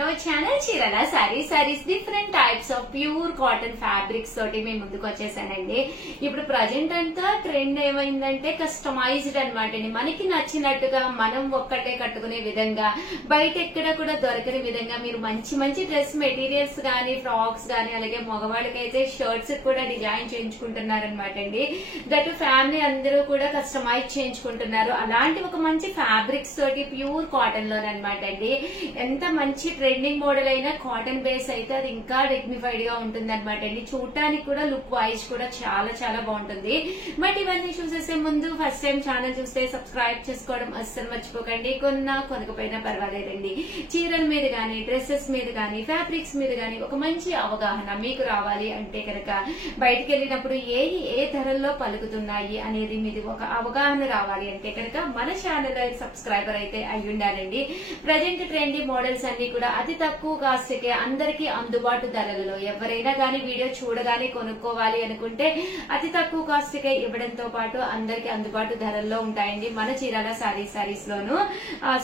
our channel చీరల saris different types of pure cotton fabrics తోటి మేము ముందుకు వచ్చేసానండి. ఇప్పుడు ప్రజెంట్ అంతా ట్రెండ్ ఏమైందంటే కస్టమైజ్డ్ అనమాట అండి. మనకి నచ్చినట్టుగా మనం ఒక్కటే కట్టుకునే విధంగా బయట ఎక్కడ కూడా దొరకని విధంగా మీరు మంచి మంచి డ్రెస్ మెటీరియల్స్ గానీ ఫ్రాక్స్ గానీ అలాగే మగవాళ్ళకైతే షర్ట్స్ కూడా డిజైన్ చేయించుకుంటున్నారు అనమాట అండి. దట్ ఫ్యామిలీ అందరూ కూడా కస్టమైజ్ చేయించుకుంటున్నారు. అలాంటి ఒక మంచి ఫ్యాబ్రిక్స్ తోటి ప్యూర్ కాటన్ లోనమాట అండి. ఎంత మంచి ట్రెండింగ్ మోడల్ అయినా కాటన్ బేస్ అయితే అది ఇంకా డిగ్నిఫైడ్ గా ఉంటుంది అనమాట అండి. చూడటానికి కూడా లుక్ వైజ్ కూడా చాలా చాలా బాగుంటుంది. బట్ ఇవన్నీ చూసేసే ముందు ఫస్ట్ టైం ఛానల్ చూస్తే సబ్స్క్రైబ్ చేసుకోవడం అస్సలు మర్చిపోకండి. కొనకపోయినా పర్వాలేదండి. చీరల మీద గానీ డ్రెస్సెస్ మీద గానీ ఫ్యాబ్రిక్స్ మీద గానీ ఒక మంచి అవగాహన మీకు రావాలి అంటే కనుక బయటకు వెళ్ళినప్పుడు ఏ ధరల్లో పలుకుతున్నాయి అనేది మీది ఒక అవగాహన రావాలి అంటే కనుక మన ఛానల్ సబ్స్క్రైబర్ అయితే అయి ఉండాలండి. ప్రజెంట్ ట్రెండీ మోడల్స్ అన్ని కూడా అతి తక్కువ కాస్ట్ కే అందరికీ అందుబాటు ధరలలో ఎవరైనా గానీ వీడియో చూడగానే కొనుక్కోవాలి అనుకుంటే అతి తక్కువ కాస్ట్ కే ఇవ్వడంతో పాటు అందరికి అందుబాటు ధరల్లో ఉంటాయండి మన చీరాల సారీస్ లోను.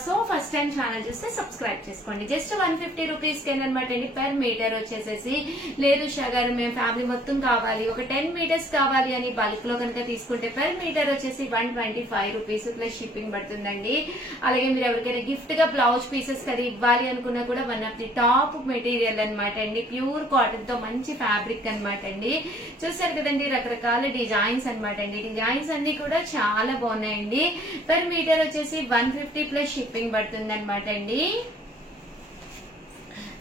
సో ఫస్ట్ టైం ఛానల్ చూస్తే సబ్స్క్రైబ్ చేసుకోండి. జస్ట్ 150 రూపీస్ కెనమాట అండి పర్ మీటర్ వచ్చేసేసి. లేదు షగారు మేము ఫ్యామిలీ మొత్తం కావాలి ఒక 10 మీటర్స్ కావాలి అని బల్క్ లో కనుక తీసుకుంటే పర్ మీటర్ వచ్చేసి 125 రూపీస్ ప్లస్ షిప్పింగ్ పడుతుందండి. అలాగే మీరు ఎవరికైనా గిఫ్ట్ గా బ్లౌజ్ పీసెస్ కదా ఇవ్వాలి అనుకున్నా కూడా one of the top material అనమాట అండి. ప్యూర్ కాటన్ తో మంచి ఫ్యాబ్రిక్ అనమాట అండి. చూసారు కదండి రకరకాల డిజైన్స్ అనమాట అండి. డిజైన్స్ అన్ని కూడా చాలా బాగున్నాయండి. పర్ మీటర్ వచ్చేసి 150 ప్లస్ షిప్పింగ్ పడుతుంది అనమాట అండి.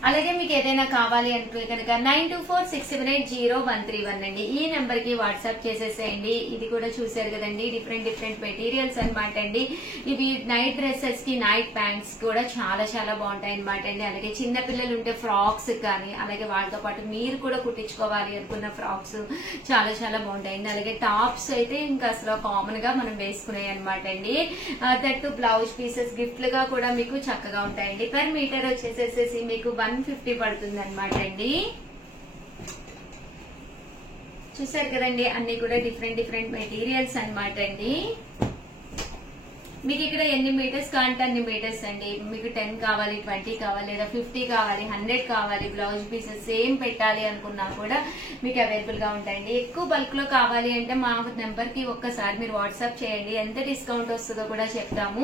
అలాగే మీకు ఏదైనా కావాలి అంటే కనుక 9246780131 అండి. ఈ నెంబర్ కి వాట్సాప్ చేసేసేయండి. ఇది కూడా చూసారు కదండి డిఫరెంట్ మెటీరియల్స్ అనమాట అండి. ఇవి నైట్ డ్రెస్సెస్ కి నైట్ ప్యాంట్స్ కూడా చాలా చాలా బాగుంటాయి అనమాట అండి. అలాగే చిన్న పిల్లలు ఉంటే ఫ్రాక్స్ కానీ అలాగే వాటితో పాటు మీరు కూడా కుట్టించుకోవాలి అనుకున్న ఫ్రాక్స్ చాలా చాలా బాగుంటాయండి. అలాగే టాప్స్ అయితే ఇంకా అసలు కామన్ గా మనం వేసుకున్నాయి అనమాట అండి. దట్టు బ్లౌజ్ పీసెస్ గిఫ్ట్లుగా కూడా మీకు చక్కగా ఉంటాయండి. పర్ మీటర్ వచ్చేసేసి మీకు 150 పడుతుంది అనమాట అండి. చూసారు కదండి అన్ని కూడా డిఫరెంట్ మెటీరియల్స్ అనమాట అండి. మీకు ఇక్కడ ఎన్ని మీటర్స్ కావాలంటే అన్ని మీటర్స్ అండి. మీకు 10 కావాలి 20 కావాలి లేదా 50 కావాలి 100 కావాలి బ్లౌజ్ పీసెస్ సేమ్ పెట్టాలి అనుకున్నా కూడా మీకు అవైలబుల్ గా ఉంటాయండి. ఎక్కువ బల్క్ లో కావాలి అంటే మా నెంబర్ కి ఒక్కసారి మీరు వాట్సాప్ చేయండి. ఎంత డిస్కౌంట్ వస్తుందో కూడా చెప్తాము.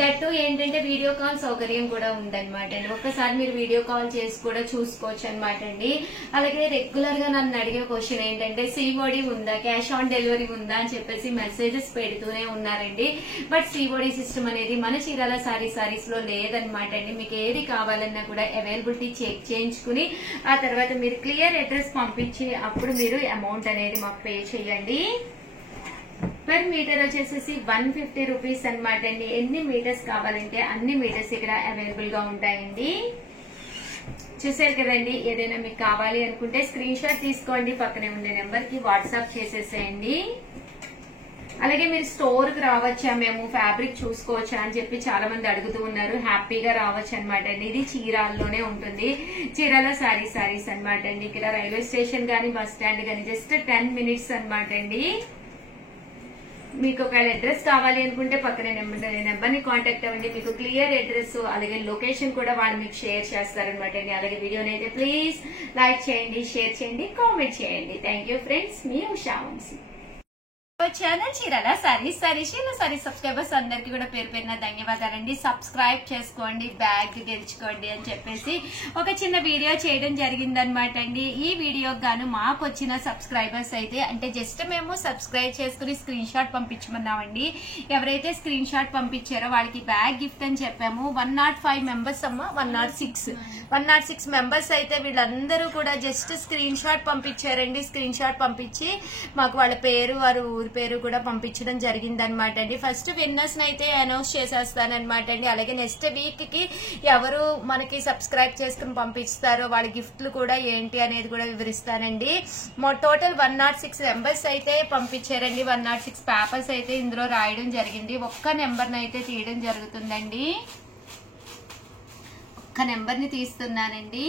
దట్టు ఏంటంటే వీడియో కాల్ సౌకర్యం కూడా ఉందన్నమాట అండి. ఒక్కసారి మీరు వీడియో కాల్ చేసి కూడా చూసుకోవచ్చు అనమాట అండి. అలాగే రెగ్యులర్ గా నన్ను అడిగే క్వశ్చన్ ఏంటంటే సిఓడి ఉందా క్యాష్ ఆన్ డెలివరీ ఉందా అని చెప్పేసి మెసేజెస్ పెడుతూనే ఉన్నారండి. బట్ సిఓడి సిస్టమ్ అనేది మన చీరాల సారీస్ లో లేదనమాట అండి. మీకు ఏది కావాలన్నా కూడా అవైలబిలిటీ చెక్ చేయించుకుని ఆ తర్వాత మీరు క్లియర్ అడ్రస్ పంపించి అప్పుడు మీరు అమౌంట్ అనేది మాకు పే చేయండి. పర్ మీటర్ వచ్చేసి 150 రూపీస్ అనమాట అండి. ఎన్ని మీటర్స్ కావాలంటే అన్ని మీటర్స్ ఇక్కడ అవైలబుల్ గా ఉంటాయండి. చూసారు కదండి ఏదైనా మీకు కావాలి అనుకుంటే స్క్రీన్ షాట్ తీసుకోండి. పక్కనే ఉండే నెంబర్ కి వాట్సాప్ చేసేసేయండి. అలాగే మీరు స్టోర్ కి రావచ్చా మేము ఫ్యాబ్రిక్ చూసుకోవచ్చా అని చెప్పి చాలా మంది అడుగుతూ ఉన్నారు. హ్యాపీగా రావచ్చు అనమాట అండి. ఇది చీరాల్లోనే ఉంటుంది. చీరాల సారీస్ అనమాట అండి. ఇక్కడ రైల్వే స్టేషన్ గానీ బస్ స్టాండ్ గానీ జస్ట్ 10 మినిట్స్ అనమాట అండి. మీకు ఒక అడ్రస్ కావాలి అనుకుంటే పక్కనే నెంబర్ ని కాంటాక్ట్ అవ్వండి. మీకు క్లియర్ అడ్రస్ అలాగే లొకేషన్ కూడా వాళ్ళు మీకు షేర్ చేస్తారనమాట అండి. అలాగే వీడియోని అయితే ప్లీజ్ లైక్ చేయండి షేర్ చేయండి కామెంట్ చేయండి. Thank you friends. మీ Usha Vamsi channel Chirala sarees subscribers అందరికి కూడా పేరు పేరున ధన్యవాదాలండి. సబ్స్క్రైబ్ చేసుకోండి బ్యాగ్ గెలుచుకోండి అని చెప్పేసి ఒక చిన్న వీడియో చేయడం జరిగిందనమాట అండి. ఈ వీడియోకి గాను మాకు వచ్చిన సబ్స్క్రైబర్స్ అయితే అంటే జస్ట్ మేము సబ్స్క్రైబ్ చేసుకుని స్క్రీన్ షాట్ పంపించమన్నామండి. ఎవరైతే స్క్రీన్ షాట్ పంపించారో వాళ్ళకి బ్యాగ్ గిఫ్ట్ అని చెప్పాము. 105 మెంబర్స్ అమ్మ 106 మెంబర్స్ అయితే వీళ్ళందరూ కూడా జస్ట్ స్క్రీన్ షాట్ పంపించారండి. స్క్రీన్ షాట్ పంపించి మాకు వాళ్ళ పేరు వారు ఊరి పేరు కూడా పంపించడం జరిగింది అనమాట అండి. ఫస్ట్ విన్నర్స్ అయితే అనౌన్స్ చేసేస్తానమాట అండి. అలాగే నెక్స్ట్ వీక్ కి ఎవరు మనకి సబ్స్క్రైబ్ చేసుకుని పంపిస్తారో వాళ్ళ గిఫ్ట్లు కూడా ఏంటి అనేది కూడా వివరిస్తానండి. టోటల్ 106 మెంబర్స్ అయితే పంపించారండి. 106 పేపర్స్ అయితే ఇందులో రాయడం జరిగింది. ఒక్క నెంబర్ అయితే తీయడం జరుగుతుందండి. ఒక్క నెంబర్ ని తీస్తున్నానండి.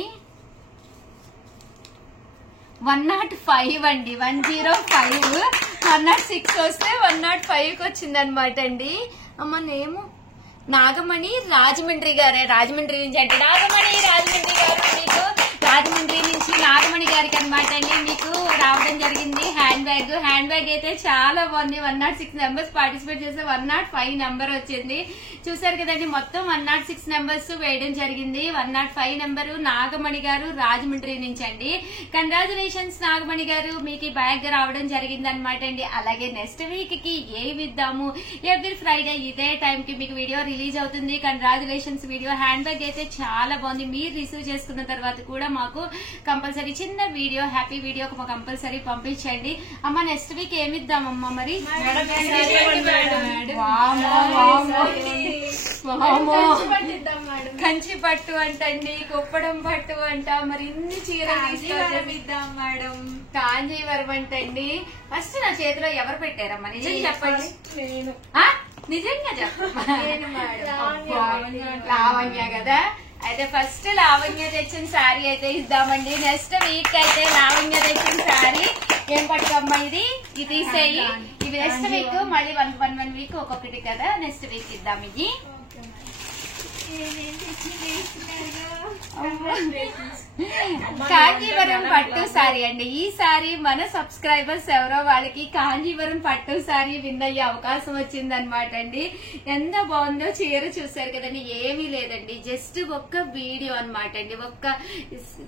105 అండి 105 106 వస్తే 105కి వచ్చిందనమాట అండి. అమ్మ నేము నాగమణి రాజమండ్రి గారే, రాజమండ్రి నుంచి అంటే నాగమణి రాజమండ్రి హ్యాండ్ బ్యాగ్ అయితే చాలా బాగుంది. 106 నెంబర్స్ పార్టిసిపేట్ చేస్తే 105 నెంబర్ వచ్చింది. చూసారు కదండి, మొత్తం 106 నెంబర్స్ వేయడం జరిగింది. 105 నెంబరు నాగమణి గారు రాజమండ్రి నుంచి అండి. కంగ్రాచులేషన్స్ నాగమణి గారు, మీకు ఈ బ్యాగ్ రావడం జరిగింది అనమాట అండి. అలాగే నెక్స్ట్ వీక్ కి ఏమి ఇద్దాము, ఎవ్రీ ఫ్రైడే ఇదే టైం కి మీకు వీడియో రిలీజ్ అవుతుంది. Congratulations video. హ్యాండ్ బ్యాగ్ అయితే చాలా బాగుంది. మీరు రిసీవ్ చేసుకున్న తర్వాత కూడా మాకు కంపల్సరీ చిన్న వీడియో, హ్యాపీ వీడియో కంపల్సరీ పంపించండి. అమ్మ నెక్స్ట్ వీక్ ఏమిద్దామమ్మా మరి? కంచి పట్టు అంటండి, కుప్పడం పట్టు అంట. మరి ఇన్ని చీరలు ఇద్దాం మేడం. కాంజీవరం అంటండి. ఫస్ట్ నా చేతిలో ఎవరు పెట్టారమ్మా నిజం చెప్పండి. నిజంగా చెప్పండి. లావణ్య కదా. అయితే ఫస్ట్ లావణ్య తెచ్చిన శారీ అయితే ఇద్దామండి. నెక్స్ట్ వీక్ అయితే లావణ్య తెచ్చిన శారీ ఏం పట్టుకోమ్మా, ఇది తీసేయి. ఇవి నెక్స్ట్ వీక్ మళ్ళీ 1 వీక్ ఒక్కొక్కటి కదా, నెక్స్ట్ వీక్ ఇద్దాం. ఇది కాంజీవరం పట్టు సారీ అండి. ఈ సారీ మన సబ్స్క్రైబర్స్ ఎవరో వాళ్ళకి కాంజీవరం పట్టు సారీ విన్ అయ్యే అవకాశం వచ్చింది అనమాట అండి. ఎంత బాగుందో చీర చూసారు కదండి. ఏమీ లేదండి, జస్ట్ ఒక్క వీడియో అనమాట అండి. ఒక్క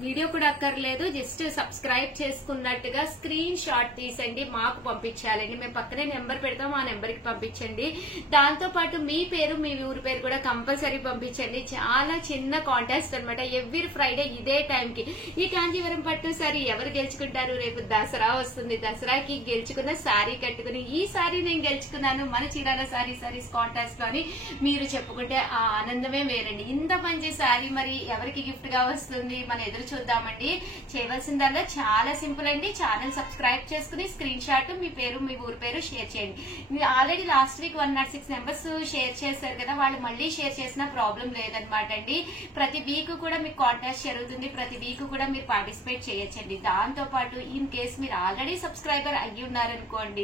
వీడియో కూడా అక్కర్లేదు, జస్ట్ సబ్స్క్రైబ్ చేసుకున్నట్టుగా స్క్రీన్ షాట్ తీసండి మాకు పంపించాలండి. మేము పక్కనే నెంబర్ పెడతాం, ఆ నెంబర్ కి పంపించండి. దాంతో పాటు మీ పేరు, మీ ఊరి పేరు కూడా కంపల్సరీ పంపించండి. చాలా చిన్న కాంటెస్ట్ అనమాట. ఎవ్రీ ఫ్రైడే ఇదే టైం కి. ఈ కాంజీవరం పట్టు సారీ ఎవరు గెలుచుకుంటారు? రేపు దసరా వస్తుంది. దసరాకి గెలుచుకున్న సారీ కట్టుకుని, ఈ సారీ నేను గెలుచుకున్నాను మన చీరాల సారీస్ కాంటెస్ట్ లో అని మీరు చెప్పుకుంటే ఆ ఆనందమే వేరండి. ఇంత మంచి సారీ మరి ఎవరికి గిఫ్ట్ గా వస్తుంది, మనం ఎదురు చూద్దామండి. చేయవలసిందల్లా చాలా సింపుల్ అండి. ఛానల్ సబ్స్క్రైబ్ చేసుకుని స్క్రీన్ షాట్ మీ పేరు, మీ ఊరి పేరు షేర్ చేయండి. మీరు already last week 106 numbers share చేశారు కదా, వాళ్ళు మళ్ళీ షేర్ చేసిన ప్రాబ్లం లేదనమాట అండి. ప్రతి వీక్ కూడా మీకు కాంటెస్ట్ జరుగుతుంది. ప్రతి వీక్ కూడా మీరు పార్టిసిపేట్ చేయొచ్చండి. దాంతో పాటు ఇన్ కేసు మీరు ఆల్రెడీ సబ్స్క్రైబర్ అయ్యి ఉన్నారనుకోండి,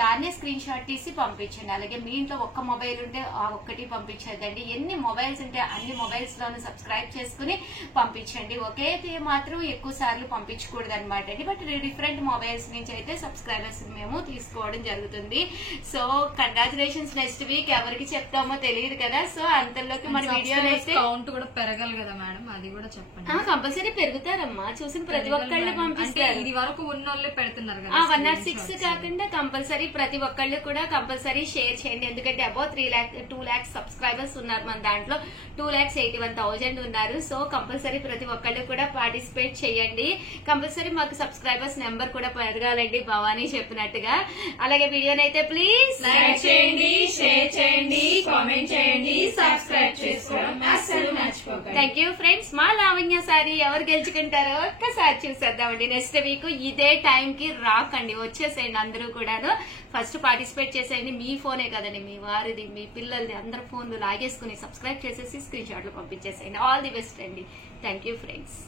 దాన్నే స్క్రీన్ షాట్ తీసి పంపించండి. అలాగే మీ ఇంట్లో ఒక్క మొబైల్ ఉంటే ఆ ఒక్కటి పంపించద్దండి. ఎన్ని మొబైల్స్ ఉంటే అన్ని మొబైల్స్ లోను సబ్స్క్రైబ్ చేసుకుని పంపించండి. ఒకే మాత్రం ఎక్కువ సార్లు పంపించకూడదు అనమాట అండి. బట్ డిఫరెంట్ మొబైల్స్ నుంచి అయితే సబ్స్క్రైబర్స్ మేము తీసుకోవడం జరుగుతుంది. So congratulations. నెక్స్ట్ వీక్ ఎవరికి చెప్తామో తెలియదు కదా. సో అంతలోకి మన వీడియో కౌంట్ కూడా పెరగాలి కదా మేడం, అది కూడా చెప్పండి. కంపల్సరీ పెరుగుతారమ్మా, చూసిన ప్రతి ఒక్కళ్ళు పంపిస్తారు. ఇది వరకు ఉన్నోళ్ళే పెడుతున్నారు కదా. 106 కాకుండా కంపల్సరీ ప్రతి ఒక్కళ్ళు కూడా కంపల్సరీ షేర్ చేయండి. ఎందుకంటే అబౌవ్ 2 lakhs సబ్స్క్రైబర్స్ ఉన్నారు మన దాంట్లో. 2,81,000 ఉన్నారు. సో కంపల్సరీ ప్రతి ఒక్కళ్ళు కూడా పార్టిసిపేట్ చేయండి. కంపల్సరీ మాకు సబ్స్క్రైబర్స్ నెంబర్ కూడా పెరగాలండి, భవానీ చెప్పినట్టుగా. అలాగే వీడియోనైతే ప్లీజ్ లైక్ చేయండి, షేర్ చేయండి, కామెంట్ చేయండి, సబ్స్క్రైబ్ చేసుకోవడం అస్సలు మర్చిపోకండి. Thank you friends. మా లావణ్య సారీ ఎవరు గెలుచుకుంటారో ఒక్కసారి చూసేద్దామండి. నెక్స్ట్ వీక్ ఇదే టైం కి రాకండి, వచ్చేసేయండి అందరూ కూడాను. ఫస్ట్ పార్టిసిపేట్ చేసేయండి. మీ ఫోనే కదండి, మీ వారిది, మీ పిల్లలది, అందరు ఫోన్లు లాగేసుకుని సబ్స్క్రైబ్ చేసేసి స్క్రీన్ షాట్లు పంపించేసేయండి. ఆల్ ది బెస్ట్ అండి. Thank you friends.